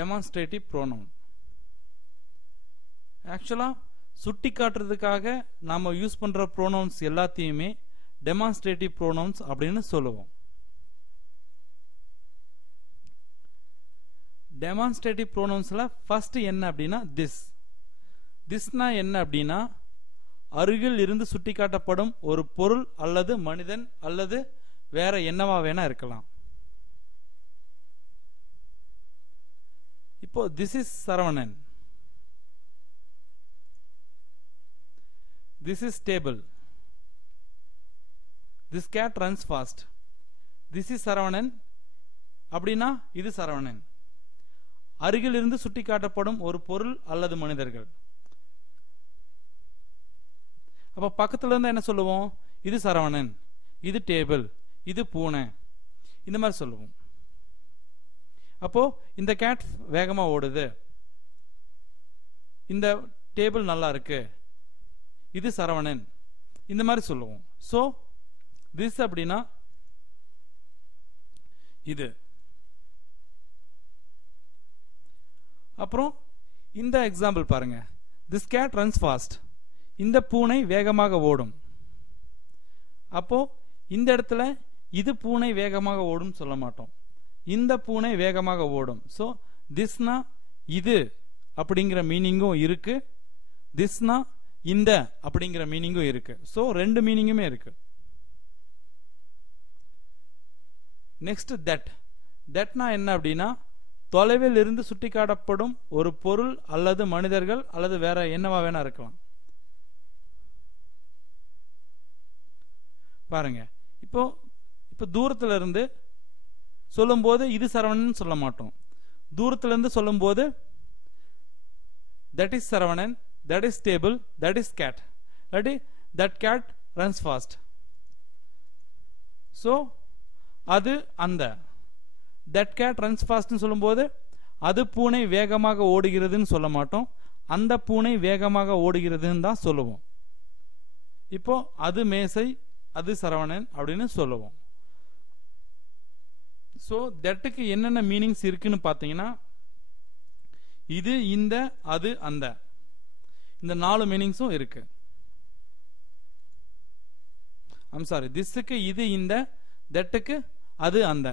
demonstrative pronoun. ஆக்சுவலா சுட்டி காட்டுறதுக்காக நாம யூஸ் பண்ற ப்ரோனவுன்ஸ் எல்லாத்தையுமே டெமான்ஸ்ட்ரேட்டிவ் ப்ரோனவுன்ஸ் அப்படின்னு சொல்லுவோம். டெமான்ஸ்ட்ரேட்டிவ் ப்ரோனவுன்ஸ்ல ஃபர்ஸ்ட் என்ன அப்படின்னா திஸ்னா என்ன அப்படின்னா அருகில் இருந்து சுட்டி காட்டப்படும் ஒரு பொருள் அல்லது மனிதன் அல்லது வேற என்னவா வேணா இருக்கலாம். இப்போ this is Saravanan, this is table, this cat runs fast, this is Saravanan அப்படின்னா இது சரவணன். அருகில் இருந்து சுட்டி காட்டப்படும் ஒரு பொருள் அல்லது மனிதர்கள். அப்ப பக்கத்துல இருந்து என்ன சொல்லுவோம்? இது சரவணன், இது டேபிள், இது பூனை, இந்த மாதிரி சொல்லுவோம். அப்போ இந்த கேட் வேகமா ஓடுது, இந்த டேபிள் நல்லா இருக்கு, இது சரவணன், இந்த மாதிரி சொல்லுவோம். சோ திஸ் அப்படின்னா இது. அப்புறம் இந்த எக்ஸாம்பிள் பாருங்க, this cat runs fast, இந்த பூனை வேகமாக ஓடும். அப்போ இந்த இடத்துல இது பூனை வேகமாக ஓடும் சொல்ல மாட்டோம், இந்த பூனை வேகமாக ஓடும். சோ திஸ்னா இது அப்படிங்கிற மீனிங்கும் இருக்கு, திஸ்னா இந்த அப்படிங்கிற மீனிங்கும் இருக்கு. சோ ரெண்டு மீனிங்குமே இருக்கு. நெக்ஸ்ட் தட்னா என்ன அப்படின்னா தொலைவில் இருந்து சுட்டி காட்டப்படும் ஒரு பொருள் அல்லது மனிதர்கள் அல்லது வேற என்னவா வேணா இருக்கலாம். பாருங்க, இப்போ தூரத்துல இருந்து சொல்லும் போது இது சரவணன் சொல்ல மாட்டோம். தூரத்துல இருந்து சொல்லும் போது that is Saravanan, that is table, that is cat, that cat runs fast. so அது அந்த that cat runs fast ன்னு சொல்லும்போது அது பூனை வேகமாக ஓடுகிறதுன்னு சொல்ல மாட்டோம், அந்த பூனை வேகமாக ஓடுகிறதுன்னு தான் சொல்லுவோம். இப்போ அது மேசை, அது சரவணன் அப்படின்னு சொல்லுவோம். சோ தட்டுக்கு என்னென்ன மீனிங்ஸ் இருக்குன்னு பாத்தீங்கன்னா இது, இந்த, அது, அந்த, இந்த 4 மீனிங்ஸும் இருக்கு. திஸ்ஸுக்கு இது, இந்த, தட்டுக்கு அது, அந்த.